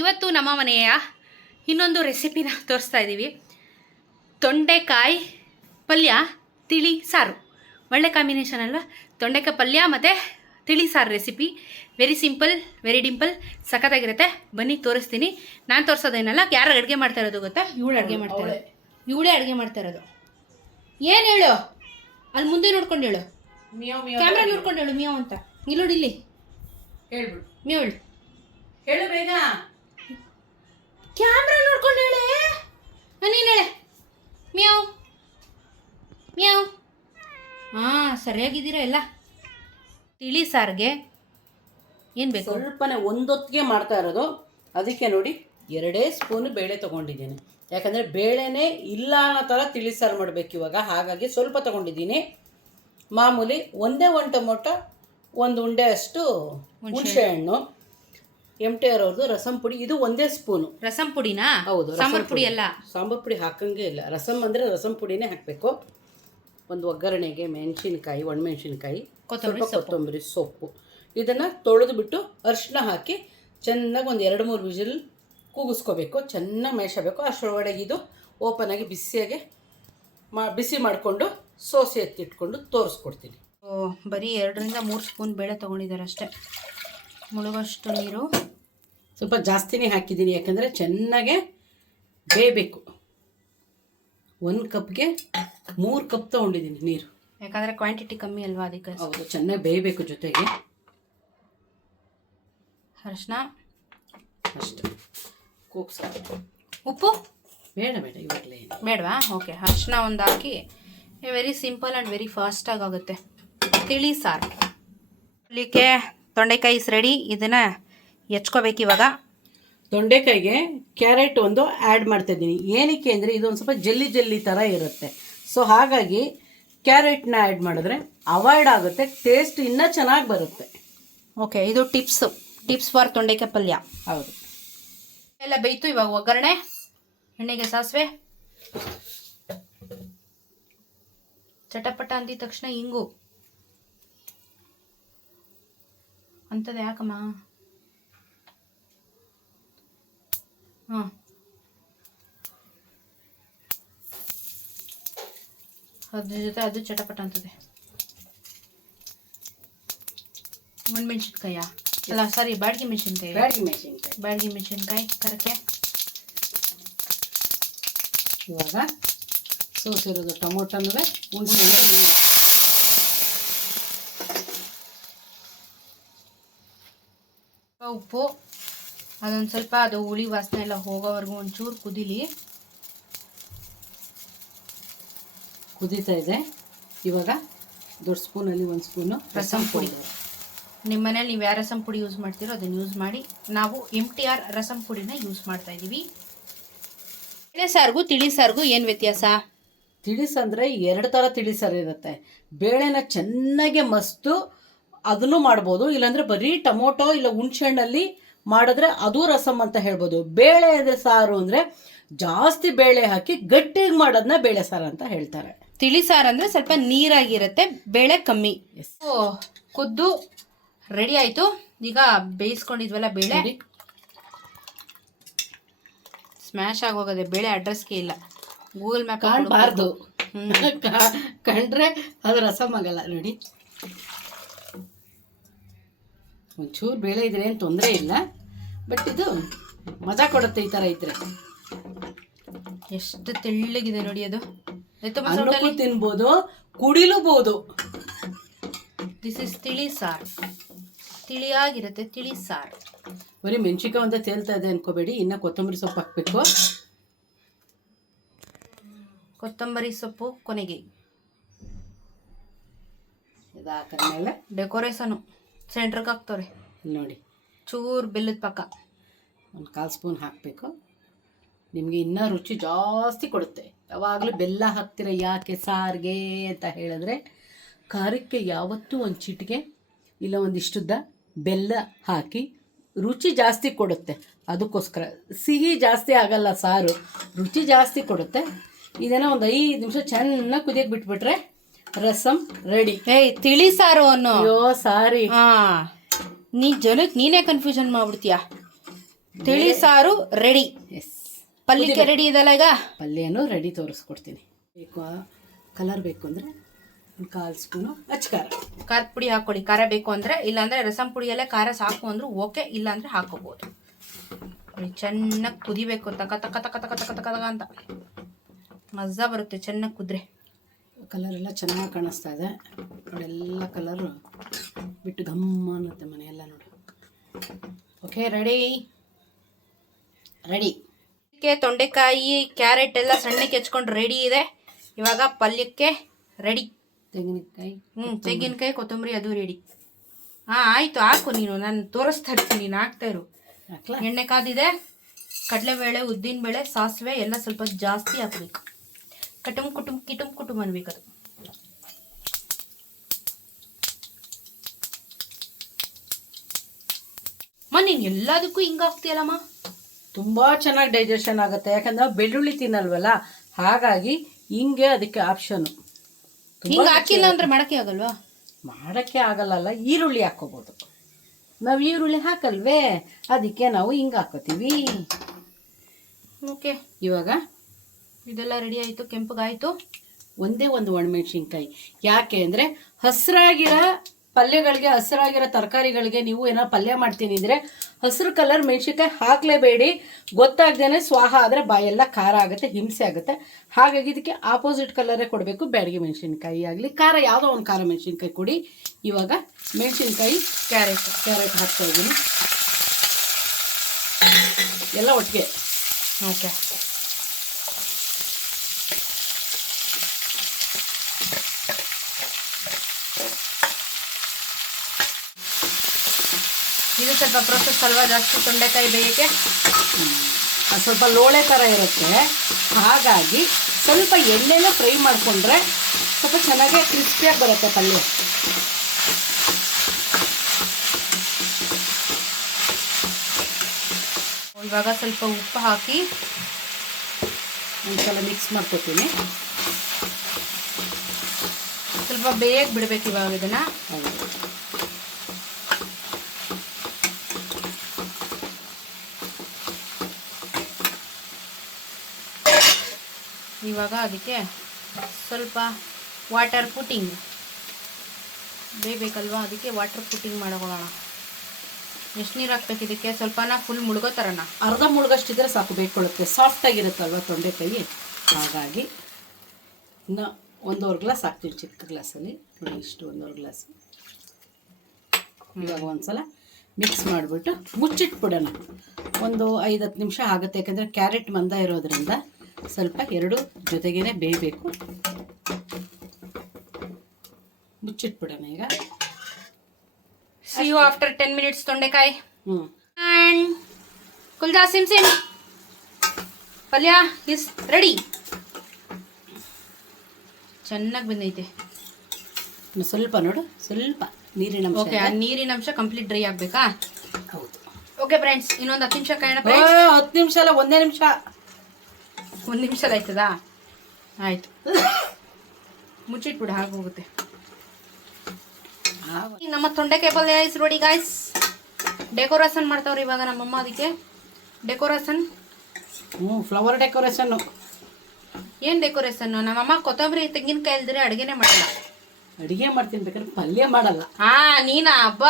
ಇವತ್ತು ನಮ್ಮ ಮನೆಯ ಇನ್ನೊಂದು ರೆಸಿಪಿನ ತೋರಿಸ್ತಾ ಇದ್ದೀವಿ. ತೊಂಡೆಕಾಯಿ ಪಲ್ಯ ತಿಳಿ ಸಾರು. ಒಳ್ಳೆ ಕಾಂಬಿನೇಷನ್ ಅಲ್ವಾ? ತೊಂಡೆಕಾಯಿ ಪಲ್ಯ ಮತ್ತು ತಿಳಿ ಸಾರು recipe. Very simple, very dimple, ಸಖತ್ತಾಗಿರುತ್ತೆ. ಬನ್ನಿ ತೋರಿಸ್ತೀನಿ. ನಾನು ತೋರಿಸೋದೇನಲ್ಲ, ಯಾರು ಅಡುಗೆ ಮಾಡ್ತಾ ಇರೋದು ಗೊತ್ತಾ? ಇವಳು ಅಡುಗೆ ಮಾಡ್ತಾ ಇರೋದು. ಇವಳೇ ಅಡುಗೆ ಮಾಡ್ತಾ ಇರೋದು. ಏನು ಹೇಳು? ಅಲ್ಲಿ ಮುಂದೆ ನೋಡ್ಕೊಂಡು ಹೇಳು, ಕ್ಯಾಮ್ರಾ ನೋಡ್ಕೊಂಡು ಹೇಳು ಮಿಯಾವ್ ಅಂತ. ಇಲ್ಲೋಡಿ, ಇಲ್ಲಿ ಹೇಳ್ಬಿಡು ಮಿಯಾವ್ ಹೇಳು ಬೇಗ. ಕ್ಯಾಮ್ರಾ ನೋಡ್ಕೊಂಡು ಹೇಳೆ. ನೀನು ಹೇಳೆ ಮಿಯಾವ್ ಮಿಯಾವ್. ಹಾಂ, ಸರಿಯಾಗಿದ್ದೀರಾ ಎಲ್ಲ. ತಿಳಿ ಸಾರಿಗೆ ಏನು ಬೇಕು? ಸ್ವಲ್ಪನೇ ಒಂದೊತ್ತಿಗೆ ಮಾಡ್ತಾ ಇರೋದು. ಅದಕ್ಕೆ ನೋಡಿ 2 ಸ್ಪೂನ್ ಬೇಳೆ ತೊಗೊಂಡಿದ್ದೀನಿ. ಯಾಕಂದರೆ ಬೇಳೆನೇ ಇಲ್ಲ ಅನ್ನೋ ಥರ ತಿಳಿ ಸಾರು ಮಾಡಬೇಕು ಇವಾಗ. ಹಾಗಾಗಿ ಸ್ವಲ್ಪ ತೊಗೊಂಡಿದ್ದೀನಿ. ಮಾಮೂಲಿ ಒಂದೇ ಒಂದು ಟೊಮೊಟೊ, 1 ಉಂಡೆ ಅಷ್ಟು ಹುಣಸೆ ಹಣ್ಣು, MTR ಅವ್ರದ್ದು ರಸಂ ಪುಡಿ. ಇದು 1 ಸ್ಪೂನು ರಸಂ ಪುಡಿನಾ? ಹೌದು, ಸಾಂಬಾರು ಪುಡಿ ಅಲ್ಲ. ಸಾಂಬಾರು ಪುಡಿ ಹಾಕಂಗೆ ಇಲ್ಲ. ರಸಂ ಅಂದರೆ ರಸಂ ಪುಡಿನೇ ಹಾಕಬೇಕು. ಒಂದು ಒಗ್ಗರಣೆಗೆ ಮೆಣಸಿನ್ಕಾಯಿ, ಒಣಮೆಣಸಿನ್ಕಾಯಿ, ಸ್ವಲ್ಪ ಕೊತ್ತಂಬರಿ ಸೊಪ್ಪು, ಇದನ್ನು ತೊಳೆದುಬಿಟ್ಟು ಅರಿಶಿನ ಹಾಕಿ ಚೆನ್ನಾಗಿ ಒಂದು 2-3 ವಿಜಿಲ್ ಕೂಗಿಸ್ಕೋಬೇಕು. ಚೆನ್ನಾಗಿ ಮೇಯಿಸಬೇಕು. ಅಷ್ಟರೊಳಗೆ ಇದು ಓಪನ್ ಆಗಿ ಬಿಸಿಯಾಗಿ ಬಿಸಿ ಮಾಡಿಕೊಂಡು ಸೋಸೆ ಎತ್ತಿಟ್ಕೊಂಡು ತೋರಿಸ್ಕೊಡ್ತೀನಿ. ಬರೀ 2-3 ಸ್ಪೂನ್ ಬೇಳೆ ತೊಗೊಂಡಿದ್ದಾರೆ ಅಷ್ಟೇ. ಮುಳುಗೋಷ್ಟು ನೀರು ಸ್ವಲ್ಪ ಜಾಸ್ತಿನೇ ಹಾಕಿದ್ದೀನಿ, ಯಾಕಂದರೆ ಚೆನ್ನಾಗೆ ಬೇಯಬೇಕು. 1 ಕಪ್ಗೆ 3 ಕಪ್ ತೊಗೊಂಡಿದ್ದೀನಿ ನೀರು, ಯಾಕಂದರೆ ಕ್ವಾಂಟಿಟಿ ಕಮ್ಮಿ ಅಲ್ವಾ, ಅದಕ್ಕೆ. ಹೌದು, ಚೆನ್ನಾಗಿ ಬೇಯಬೇಕು. ಜೊತೆಗೆ ಅರಿಶಿನ ಅಷ್ಟೇ. ಕೂಗ್ಸ. ಉಪ್ಪು ಬೇಡ ಇವಾಗಲೇ ಬೇಡವಾ? ಓಕೆ, ಅರಿಶಿನ ಒಂದು ಹಾಕಿ. ವೆರಿ ಸಿಂಪಲ್ ಆ್ಯಂಡ್ ವೆರಿ ಫಾಸ್ಟಾಗಿ ಆಗುತ್ತೆ ತಿಳಿ ಸಾರು. ಇಲ್ಲಿಗೆ ತೊಂಡೆಕಾಯಿ ಇಸ್ ರೆಡಿ. ಇದನ್ನು ಹೆಚ್ಕೋಬೇಕು ಇವಾಗ. ತೊಂಡೆಕಾಯಿಗೆ ಕ್ಯಾರೆಟ್ ಒಂದು ಆ್ಯಡ್ ಮಾಡ್ತಾಯಿದ್ದೀನಿ. ಏನಕ್ಕೆ ಅಂದರೆ ಇದೊಂದು ಸ್ವಲ್ಪ ಜಲ್ಲಿ ಥರ ಇರುತ್ತೆ. ಸೊ ಹಾಗಾಗಿ ಕ್ಯಾರೆಟ್ನ ಆ್ಯಡ್ ಮಾಡಿದ್ರೆ ಅವಾಯ್ಡ್ ಆಗುತ್ತೆ, ಟೇಸ್ಟ್ ಇನ್ನೂ ಚೆನ್ನಾಗಿ ಬರುತ್ತೆ. ಓಕೆ, ಇದು ಟಿಪ್ಸ್ ಫಾರ್ ತೊಂಡೆಕಾಯಿ ಪಲ್ಯ. ಹೌದು, ಎಲ್ಲ ಬೇಯ್ತು. ಇವಾಗ ಒಗ್ಗರಣೆ. ಎಣ್ಣೆಗೆ ಸಾಸಿವೆ, ಚಟಪಟ ಅಂದಿದ ತಕ್ಷಣ ಇಂಗು. ಅಂಥದ್ದು ಯಾಕಮ್ಮ? ಹಾಂ, ಅದ್ರ ಜೊತೆ ಅದು ಚಟಪಟ ಅಂತದೆ. ಒಣಮೆಣಸಿನ್ಕಾಯ ಅಲ್ಲ, ಸಾರಿ, ಬ್ಯಾಡಗಿ ಮೆಣಸಿನ್ಕಾಯಿ. ಬ್ಯಾಡಗಿ ಮೆಣಸಿನ್ಕಾಯಿ ಕರಕೆ. ಇವಾಗ ಸೋಸಿರೋದು ಟೊಮೊಟೊನೂ ಹುಣಸೆ ಉಪ್ಪು, ಅದೊಂದು ಸ್ವಲ್ಪ ಅದು ಹುಳಿ ವಾಸನೆ ಎಲ್ಲ ಹೋಗೋವರೆಗೂ ಒಂಚೂರು ಕುದೀತಾ ಇದೆ. ಇವಾಗ ದೊಡ್ಡ ಸ್ಪೂನಲ್ಲಿ 1 ಸ್ಪೂನು ರಸಂ ಪುಡಿ. ನಿಮ್ಮ ಮನೇಲಿ ನೀವು ಯಾವ ರಸಂ ಪುಡಿ ಯೂಸ್ ಮಾಡ್ತೀರೋ ಅದನ್ನು ಯೂಸ್ ಮಾಡಿ. ನಾವು MTR ರಸಂ ಪುಡಿನ ಯೂಸ್ ಮಾಡ್ತಾ ಇದ್ದೀವಿ. ಬೇಳೆ ಸಾರಿಗೂ ತಿಳಿ ಸಾರಿಗೂ ಏನು ವ್ಯತ್ಯಾಸ? ತಿಳಿಸಂದರೆ 2 ಥರ ತಿಳಿಸಾರು ಇರುತ್ತೆ. ಬೇಳೆನ ಚೆನ್ನಾಗೆ ಮಸ್ತು ಅದನ್ನು ಮಾಡ್ಬೋದು, ಇಲ್ಲಾಂದರೆ ಬರೀ ಟೊಮೊಟೊ ಇಲ್ಲ ಹುಣ್ಸೆಹಣ್ಣಲ್ಲಿ ಮಾಡಿದ್ರೆ ಅದು ರಸಂ ಅಂತ ಹೇಳ್ಬೋದು. ಬೇಳೆ ಅಂದರೆ ಸಾರು ಅಂದರೆ ಜಾಸ್ತಿ ಬೇಳೆ ಹಾಕಿ ಗಟ್ಟಿಗೆ ಮಾಡೋದನ್ನ ಬೇಳೆ ಸಾರು ಅಂತ ಹೇಳ್ತಾರೆ. ತಿಳಿ ಸಾರು ಅಂದರೆ ಸ್ವಲ್ಪ ನೀರಾಗಿರುತ್ತೆ, ಬೇಳೆ ಕಮ್ಮಿ. ಕುದ್ದು ರೆಡಿ ಆಯಿತು. ಈಗ ಬೇಯಿಸ್ಕೊಂಡಿದ್ವಲ್ಲ ಬೇಳೆ, ಸ್ಮ್ಯಾಶ್ ಆಗೋಗದೆ. ಬೇಳೆ ಅಡ್ರೆಸ್ಗೆ ಇಲ್ಲ, ಗೂಗಲ್ ಮ್ಯಾಪ್ ಕಾಣಬಾರ್ದು. ಕಂಡ್ರೆ ಅದು ರಸಂ ಆಗಲ್ಲ. ನೋಡಿ, ಒಂಚೂರು ಬೇಳೆ ಇದ್ರೆ ಏನು ತೊಂದರೆ ಇಲ್ಲ, ಬಟ್ ಇದು ಮಜಾ ಕೊಡುತ್ತೆ ಈ ಥರ ಇದ್ರೆ. ಎಷ್ಟು ತೆಳ್ಳಗಿದೆ ನೋಡಿ ಅದು. ಅನ್ನಕ್ಕೂ ತಿನ್ಬೋದು, ಕುಡಿಲೂಬಹುದು. ದಿಸ್ ಇಸ್ ತಿಳಿ ಸಾರು. ತಿಳಿಯಾಗಿರುತ್ತೆ ತಿಳಿ ಸಾರು. ಬರೀ ಮೆಣಸಿನ್ಕಾಯಿ ಒಂದೇ ತೇಲ್ತಾ ಇದೆ ಅನ್ಕೋಬೇಡಿ, ಇನ್ನು ಕೊತ್ತಂಬರಿ ಸೊಪ್ಪು ಹಾಕಬೇಕು. ಕೊತ್ತಂಬರಿ ಸೊಪ್ಪು ಕೊನೆಗೆ. ಇದು ಹಾಕಿದ್ಮೇಲೆ ಡೆಕೋರೇಷನು ಸೆಂಟ್ರಿಗೆ ಹಾಕ್ತವ್ರೆ ನೋಡಿ. ಚೂರು ಬೆಲ್ಲದ ಪಾಕ 1/4 ಸ್ಪೂನ್ ಹಾಕಬೇಕು. ನಿಮಗೆ ಇನ್ನೂ ರುಚಿ ಜಾಸ್ತಿ ಕೊಡುತ್ತೆ. ಯಾವಾಗಲೂ ಬೆಲ್ಲ ಹಾಕ್ತೀರ ಯಾಕೆ ಸಾರಿಗೆ ಅಂತ ಹೇಳಿದ್ರೆ, ಖಾರಕ್ಕೆ ಯಾವತ್ತೂ ಒಂದು ಚಿಟಿಕೆ ಇಲ್ಲ ಒಂದಿಷ್ಟುದ್ದ ಬೆಲ್ಲ ಹಾಕಿ ರುಚಿ ಜಾಸ್ತಿ ಕೊಡುತ್ತೆ. ಅದಕ್ಕೋಸ್ಕರ ಸಿಹಿ ಜಾಸ್ತಿ ಆಗಲ್ಲ, ಸಾರು ರುಚಿ ಜಾಸ್ತಿ ಕೊಡುತ್ತೆ. ಇದನ್ನು ಒಂದು 5 ನಿಮಿಷ ಚೆನ್ನಾಗಿ ಕುದಿಯಕ್ಕೆ ಬಿಟ್ಬಿಟ್ರೆ ರಸಂ ರೆಡಿ. ತಿಳಿ ಸಾರು ಅನ್ನೋ. ಅಯ್ಯೋ ಸಾರಿ, ನೀ ಜನಕ್ಕೆ ನೀನೇ ಕನ್ಫ್ಯೂಷನ್ ಮಾಡ್ಬಿಡ್ತೀಯ. ತಿಳಿ ಸಾರು ರೆಡಿ. ಎಸ್, ಪಲ್ಯಕ್ಕೆ ರೆಡಿ ಇದೆಲ್ಲ ಈಗ. ಪಲ್ಯನೂ ರೆಡಿ ತೋರಿಸ್ಕೊಡ್ತೀನಿ. ಬೇಕು ಕಲರ್ ಬೇಕು ಅಂದರೆ ಒಂದು 1/4 ಸ್ಪೂನು ಅಚ್ಕಾರ. ಖಾರದ ಪುಡಿ ಹಾಕ್ಕೊಳ್ಳಿ ಖಾರ ಬೇಕು ಅಂದರೆ, ಇಲ್ಲಾಂದರೆ ರಸಂ ಪುಡಿಯಲ್ಲೇ ಖಾರ ಸಾಕು ಅಂದರೂ ಓಕೆ, ಇಲ್ಲಾಂದರೆ ಹಾಕೋಬೋದು. ಚೆನ್ನಾಗಿ ಕುದಿಬೇಕು, ತಕ ತಕ ತಕ ತಕ ತಕ ತಕ ತಕ ಅಂತ ಮಜಾ ಬರುತ್ತೆ ಚೆನ್ನಾಗಿ ಕುದ್ರೆ. ಕಲರ್ ಎಲ್ಲ ಚೆನ್ನಾಗಿ ಕಾಣಿಸ್ತಾ ಇದೆ ನೋಡೆಲ್ಲ ಕಲರು ಬಿಟ್ಟು ಘಮ್ಮ ಅನ್ನುತ್ತೆ ಮನೆಯೆಲ್ಲ ನೋಡು. Okay, ready. ತೊಂಡೆಕಾಯಿ ಕ್ಯಾರೆಟ್ ಎಲ್ಲ ಸಣ್ಣಕ್ಕೆ ಹೆಚ್ಕೊಂಡು ರೆಡಿ ಇದೆ. ಇವಾಗ ಪಲ್ಯಕ್ಕೆ ರೆಡಿ. ತೆಂಗಿನಕಾಯಿ, ತೆಂಗಿನಕಾಯಿ ಕೊತ್ತಂಬರಿ ಅದು ರೆಡಿ. ಹಾಂ ಆಯಿತು, ಹಾಕು ನೀನು, ನಾನು ತೋರಿಸ್ತಾ ಇರ್ತೀನಿ, ನೀನು ಹಾಕ್ತಾ ಇರು. ಎಣ್ಣೆ ಕಾದಿದೆ. ಕಡಲೆಬೇಳೆ, ಉದ್ದಿನಬೇಳೆ, ಸಾಸಿವೆ ಎಲ್ಲ ಸ್ವಲ್ಪ ಜಾಸ್ತಿ ಹಾಕಬೇಕು. ಕಟುಮ್ ಕುಟುಮ್ ಅನ್ಬೇಕದು. ನೀನು ಎಲ್ಲದಕ್ಕೂ ಹಿಂಗೆ ಹಾಕ್ತೀಯಲ್ಲಮ್ಮ. ತುಂಬ ಚೆನ್ನಾಗಿ ಡೈಜೆಷನ್ ಆಗುತ್ತೆ. ಯಾಕಂದ್ರೆ ಬೆಳ್ಳುಳ್ಳಿ ತಿನ್ನಲ್ವಲ್ಲ, ಹಾಗಾಗಿ ಹಿಂಗೆ ಅದಕ್ಕೆ ಆಪ್ಷನು. ಹಿಂಗೆ ಹಾಕಿಲ್ಲ ಅಂದರೆ ಮಾಡೋಕ್ಕೆ ಆಗಲ್ವಾ? ಮಾಡೋಕ್ಕೆ ಆಗಲ್ಲ, ಈರುಳ್ಳಿ ಹಾಕ್ಕೋಬೋದು. ನಾವು ಈರುಳ್ಳಿ ಹಾಕಲ್ವೇ, ಅದಕ್ಕೆ ನಾವು ಹಿಂಗೆ ಹಾಕೋತೀವಿ. ಓಕೆ, ಇವಾಗ ಇದೆಲ್ಲ ರೆಡಿ ಆಯಿತು, ಕೆಂಪಗಾಯಿತು. ಒಂದೇ ಒಂದು ಒಣಮೆಣ್ಸಿನ್ಕಾಯಿ. ಯಾಕೆ ಅಂದರೆ ಹಸಿರಾಗಿರೋ ಪಲ್ಯಗಳಿಗೆ, ಹಸಿರಾಗಿರೋ ತರಕಾರಿಗಳಿಗೆ ನೀವು ಏನೋ ಪಲ್ಯ ಮಾಡ್ತೀನಿ ಅಂದರೆ ಹಸಿರು ಕಲರ್ ಮೆಣಸಿನ್ಕಾಯಿ ಹಾಕಲೇಬೇಡಿ. ಗೊತ್ತಾಗ್ದೇನೆ ಸ್ವಾಹ ಆದರೆ ಬಾಯೆಲ್ಲ ಖಾರ ಆಗುತ್ತೆ, ಹಿಂಸೆ ಆಗುತ್ತೆ. ಹಾಗಾಗಿ ಇದಕ್ಕೆ ಆಪೋಸಿಟ್ ಕಲರೇ ಕೊಡಬೇಕು. ಬ್ಯಾಡಗಿ ಮೆಣಸಿನ್ಕಾಯಿ ಆಗಲಿ, ಖಾರ ಯಾವುದೋ ಒಂದು ಖಾರ ಮೆಣಸಿನ್ಕಾಯಿ ಕೊಡಿ. ಇವಾಗ ಮೆಣಸಿನ್ಕಾಯಿ, ಕ್ಯಾರೆಟ್ ಹಾಕ್ತಾ ಇದ್ದೀನಿ ಎಲ್ಲ ಒಟ್ಟಿಗೆ. ಓಕೆ, ಇದು ಸ್ವಲ್ಪ ಪ್ರೊಸೆಸ್ ಅಲ್ವಾ, ಜಾಸ್ತಿ ತೊಂಡೆಕಾಯಿ ಬೇಯಕ್ಕೆ. ಸ್ವಲ್ಪ ಲೋಳೆ ಥರ ಇರುತ್ತೆ, ಹಾಗಾಗಿ ಸ್ವಲ್ಪ ಎಣ್ಣೆನ ಫ್ರೈ ಮಾಡಿಕೊಂಡ್ರೆ ಸ್ವಲ್ಪ ಚೆನ್ನಾಗಿ ಕ್ರಿಸ್ಪಿಯಾಗಿ ಬರುತ್ತೆ ಪಲ್ಯ. ಇವಾಗ ಸ್ವಲ್ಪ ಉಪ್ಪು ಹಾಕಿ ಒಂದ್ಸಲ ಮಿಕ್ಸ್ ಮಾಡ್ಕೊತೀನಿ. ಸ್ವಲ್ಪ ಬೇಯಕ್ಕೆ ಬಿಡಬೇಕು ಇವಾಗ ಇದನ್ನು. ಇವಾಗ ಅದಕ್ಕೆ ಸ್ವಲ್ಪ ವಾಟರ್ ಪುಟ್ಟಿಂಗ್ ಬೇಕಲ್ವಾ, ಅದಕ್ಕೆ ವಾಟರ್ ಪುಟ್ಟಿಂಗ್ ಮಾಡೋಣ. ಎಷ್ಟು ನೀರು ಹಾಕ್ಬೇಕು ಇದಕ್ಕೆ? ಸ್ವಲ್ಪನ ಫುಲ್ ಮುಳುಗೋ ಥರನ? ಅರ್ಧ ಮುಳುಗಷ್ಟಿದ್ರೆ ಸಾಕು, ಬೇಕೊಳ್ಳುತ್ತೆ. ಸಾಫ್ಟಾಗಿರುತ್ತಲ್ವ ತೊಂಡೆಕಾಯಿ, ಹಾಗಾಗಿ ಇನ್ನು 1.5 ಗ್ಲಾಸ್ ಹಾಕ್ತೀವಿ, ಚಿಕ್ಕ ಗ್ಲಾಸಲ್ಲಿ ನೋಡಿ, ಇಷ್ಟು 1.5 ಗ್ಲಾಸ್. ಇವಾಗ ಒಂದ್ಸಲ ಮಿಕ್ಸ್ ಮಾಡಿಬಿಟ್ಟು ಮುಚ್ಚಿಟ್ಬಿಡೋಣ. ಒಂದು 5-10 ನಿಮಿಷ ಆಗುತ್ತೆ. ಯಾಕಂದರೆ ಕ್ಯಾರೆಟ್ ಮಂದ ಇರೋದ್ರಿಂದ ಸ್ವಲ್ಪ ಎರಡು ಜೊತೆಗೇನೆ ಬೇಯಬೇಕು. ಮುಚ್ಚಿಟ್ಬಿಡೋಣ ಈಗ. See you after 10 minutes ತೊಂಡೆಕಾಯಿ. And ಕುಲ್ಜಾ ಸಿಮ್ ಪಲ್ಯ ಇಸ್ ರೆಡಿ. ಚೆನ್ನಾಗಿ ಬಂದೈತೆ. ಸ್ವಲ್ಪ ನೋಡು, ಸ್ವಲ್ಪ ನೀರಿನ ಅಂಶ. ಓಕೆ, ಆ ನೀರಿನ ಅಂಶ ಕಂಪ್ಲೀಟ್ ಡ್ರೈ ಆಗಬೇಕಾ? ಹೌದು. ಓಕೆ ಫ್ರೆಂಡ್ಸ್, ಇನ್ನೊಂದು 10 ನಿಮಿಷ ಕಾಯೋಣ. 10 ನಿಮಿಷ ಅಲ್ಲ, 1 ನಿಮಿಷ. 1 ನಿಮಿಷ ಆಯ್ತದಾ? ಆಯ್ತು, ಮುಚ್ಚಿಟ್ಬಿಡು, ಹಾಗೋಗುತ್ತೆ. ನಮ್ಮ ತೊಂಡೆಕಾಯಿ ಪಲ್ಯ ಇಸ್ ರೆಡಿ ಗಾಯ್ಸ್. ಡೆಕೋರೇಷನ್ ಮಾಡ್ತಾವ್ರಿ ಇವಾಗ ನಮ್ಮಮ್ಮ. ಅದಕ್ಕೆ ಡೆಕೋರೇಷನ್, ಫ್ಲವರ್ ಡೆಕೋರೇಷನ್. ಏನು ಡೆಕೋರೇಷನ್? ನಮ್ಮಮ್ಮ ಕೊತ್ತಂಬರಿ ತೆಂಗಿನಕಾಯಿ ಇಲ್ದಿರೆ ಅಡುಗೆನೇ ಮಾಡಲ್ಲ. ಅಡುಗೆ ಮಾಡ್ತೀನಿ, ಬೇಕಾದ್ರೆ ಪಲ್ಯ ಮಾಡಲ್ಲ. ನೀನಾ ಹಬ್ಬ?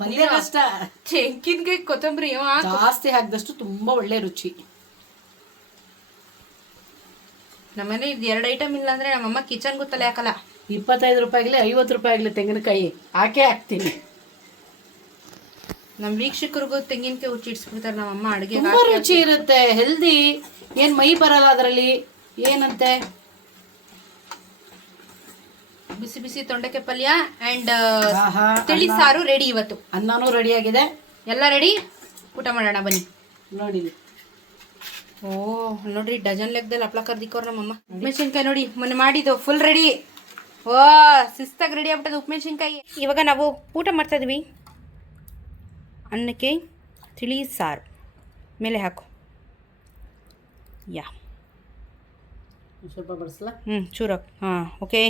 ಪಲ್ಯ ಕಷ್ಟ. ತೆಂಗಿನಕಾಯಿ ಕೊತ್ತಂಬರಿ ಜಾಸ್ತಿ ಹಾಕಿದಷ್ಟು ತುಂಬಾ ಒಳ್ಳೆ ರುಚಿ. ನಮ್ಮನೆ ಇದು 2 ಐಟಮ್ ಇಲ್ಲ ಅಂದ್ರೆ ನಮ್ಮಮ್ಮ ಕಿಚನ್ಗೂ ತಲೆ ಹಾಕಲ್ಲ. 25 ರೂಪಾಯಿ ಆಗಲಿ 50 ರೂಪಾಯಿ ಆಗಲಿ ತೆಂಗಿನಕಾಯಿ ಹಾಕ್ತೀನಿ. ನಮ್ಮ ವೀಕ್ಷಕರಿಗೂ ತೆಂಗಿನಕಾಯಿ ಹುಚ್ಚಿಡ್ಸ್ಬಿಡ್ತಾರೆ ನಮ್ಮಮ್ಮ ಅಡುಗೆ. ತುಂಬಾ ರುಚಿ ಇರುತ್ತೆ, ಹೆಲ್ದಿ. ಏನು ಮೈ ಬರಲ್ಲ ಅದರಲ್ಲಿ. ಏನಂತೆ ಬಿಸಿ ಬಿಸಿ ತೊಂಡೆಕಾಯಿ ಪಲ್ಯ ಆ್ಯಂಡ್ ತಿಳಿ ಸಾರು ರೆಡಿ. ಇವತ್ತು ಅನ್ನನೂ ರೆಡಿ ಆಗಿದೆ, ಎಲ್ಲ ರೆಡಿ. ಊಟ ಮಾಡೋಣ ಬನ್ನಿ. ನೋಡಿ, ಓ ನೋಡ್ರಿ, ಡಜನ್ ಲೆಕ್ಕದಲ್ಲಿ ಹಪ್ಳ ಕರ್ದಿಕ್ಕೋರು ನಮ್ಮಮ್ಮ. ಉಪ್ಮೆಣ್ಸಿನ್ಕಾಯಿ ನೋಡಿ ಮೊನ್ನೆ ಮಾಡಿದ್ದು ಫುಲ್ ರೆಡಿ. ಓ ಶಿಸ್ತಾಗಿ ರೆಡಿ ಆಗ್ಬಿಟ್ಟದು ಉಪ್ಮೆಣ್ಸಿನ್ಕಾಯಿ. ಇವಾಗ ನಾವು ಊಟ ಮಾಡ್ತಾಯಿದ್ವಿ. ಅನ್ನಕ್ಕೆ ತಿಳಿ ಸಾರು ಮೇಲೆ ಹಾಕು. ಯಾ ಸ್ವಲ್ಪ ಬಡಿಸ್ಲಾ? ಚೂರು. ಹಾಂ, ಓಕೆ.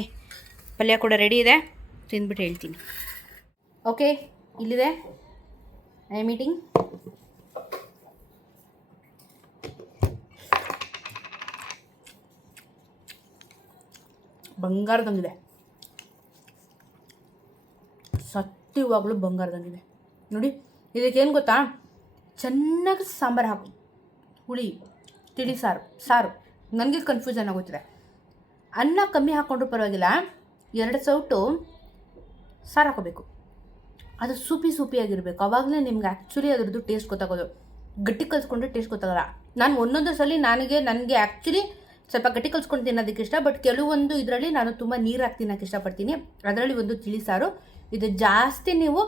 ಪಲ್ಯ ಕೂಡ ರೆಡಿ ಇದೆ, ತಿಂದ್ಬಿಟ್ಟು ಹೇಳ್ತೀನಿ. ಓಕೆ, ಇಲ್ಲಿದೆ ಐ ಆಮ್ ಈಟಿಂಗ್. ಬಂಗಾರದಂಗಿದೆ, ಸತ್ಯವಾಗ್ಲೂ ಬಂಗಾರದಂಗಿದೆ ನೋಡಿ. ಇದಕ್ಕೇನು ಗೊತ್ತಾ, ಚೆನ್ನಾಗಿ ಸಾಂಬಾರು ಹಾಕು, ಹುಳಿ ತಿಳಿ ಸಾರು ನನಗೆ ಕನ್ಫ್ಯೂಷನ್ ಆಗುತ್ತಿದೆ. ಅನ್ನ ಕಮ್ಮಿ ಹಾಕ್ಕೊಂಡ್ರೂ ಪರವಾಗಿಲ್ಲ, 2 ಸೌಟು ಸಾರು ಹಾಕೋಬೇಕು. ಅದು ಸೂಪಿಯಾಗಿರಬೇಕು. ಆವಾಗಲೇ ನಿಮ್ಗೆ ಆ್ಯಕ್ಚುಲಿ ಅದ್ರದ್ದು ಟೇಸ್ಟ್ ಗೊತ್ತಾಗೋದು. ಗಟ್ಟಿ ಕಲಿಸ್ಕೊಂಡ್ರೆ ಟೇಸ್ಟ್ ಗೊತ್ತಾಗಲ್ಲ. ನಾನು ಒಂದೊಂದು ಸಲ ನನಗೆ ಆ್ಯಕ್ಚುಲಿ ಸ್ವಲ್ಪ ಗಟ್ಟಿ ಕಲಿಸ್ಕೊಂಡು ತಿನ್ನೋದಕ್ಕೆ ಇಷ್ಟ. ಬಟ್ ಕೆಲವೊಂದು ಇದರಲ್ಲಿ ನಾನು ತುಂಬ ನೀರು ಹಾಕಿ ತಿನ್ನೋಕ್ಕೆ ಇಷ್ಟಪಡ್ತೀನಿ. ಅದರಲ್ಲಿ ಒಂದು ತಿಳಿ ಸಾರು. ಇದು ಜಾಸ್ತಿ ನೀವು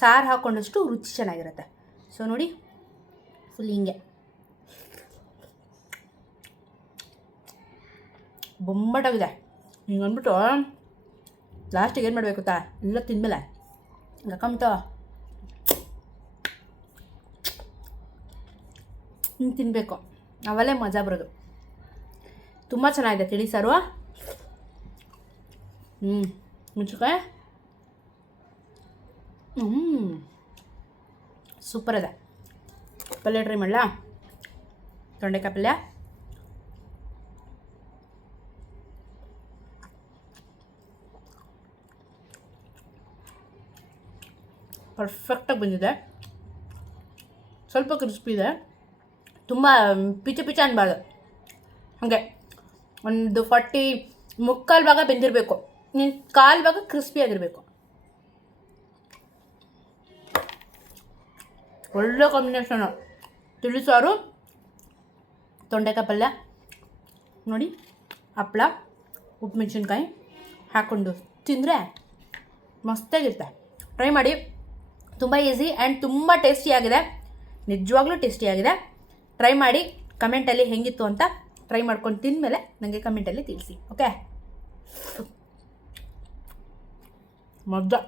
ಸಾರು ಹಾಕ್ಕೊಂಡಷ್ಟು ರುಚಿ ಚೆನ್ನಾಗಿರುತ್ತೆ. ಸೊ ನೋಡಿ, ಫುಲ್ ಹಿಂಗೆ ಬೊಂಬಾಟಾಗಿದೆ. ಹಿಂಗೆ ಅಂದ್ಬಿಟ್ಟು ಲಾಸ್ಟಿಗೆ ಏನು ಮಾಡಬೇಕು ಗೊತ್ತಾ, ಎಲ್ಲ ತಿಂದಮೇಲೆ ಹಾಕೊಂಬಿಟ್ಟು ಹಿಂಗೆ ತಿನ್ನಬೇಕು, ಅವಲ್ಲೇ ಮಜಾ ಬರೋದು. ತುಂಬ ಚೆನ್ನಾಗಿದೆ ತಿಳಿ ಸಾರು. ಮೆಣಸಿನ್ಕಾಯಿ ಸೂಪರ್ ಇದೆ. ಪಲ್ಯ ಟ್ರೈ ಮಾಡಲಾ? ತೊಂಡೆಕಾಯಿ ಪಲ್ಯ ಪರ್ಫೆಕ್ಟಾಗಿ ಬಂದಿದೆ. ಸ್ವಲ್ಪ ಕ್ರಿಸ್ಪಿ ಇದೆ, ತುಂಬ ಪಿಚ ಅನ್ಬಾರ್ದು. ಹಾಗೆ ಒಂದು 40 ಮುಕ್ಕಾಲು ಭಾಗ ಬೆಂದಿರಬೇಕು, ನೀನು 1/4 ಭಾಗ ಕ್ರಿಸ್ಪಿಯಾಗಿರಬೇಕು. ಒಳ್ಳೆ ಕಾಂಬಿನೇಷನು. ತಿಳಿ ಸಾರು, ತೊಂಡೆಕಾಯಿ ಪಲ್ಯ ನೋಡಿ, ಹಪ್ಪಳ, ಉಪ್ಪು ಮೆಣಸಿನ್ಕಾಯಿ ಹಾಕ್ಕೊಂಡು ತಿಂದರೆ ಮಸ್ತಾಗಿರುತ್ತೆ. ಟ್ರೈ ಮಾಡಿ, ತುಂಬ ಈಸಿ ಆ್ಯಂಡ್ ತುಂಬ ಟೇಸ್ಟಿಯಾಗಿದೆ. ನಿಜವಾಗ್ಲೂ ಟೇಸ್ಟಿಯಾಗಿದೆ. ಟ್ರೈ ಮಾಡಿ, ಕಮೆಂಟಲ್ಲಿ ಹೆಂಗಿತ್ತು ಅಂತ ಟ್ರೈ ಮಾಡ್ಕೊಂಡು ತಿಂದಮೇಲೆ ನನಗೆ ಕಮೆಂಟಲ್ಲಿ ತಿಳಿಸಿ. ಓಕೆ, ಮಜಾ.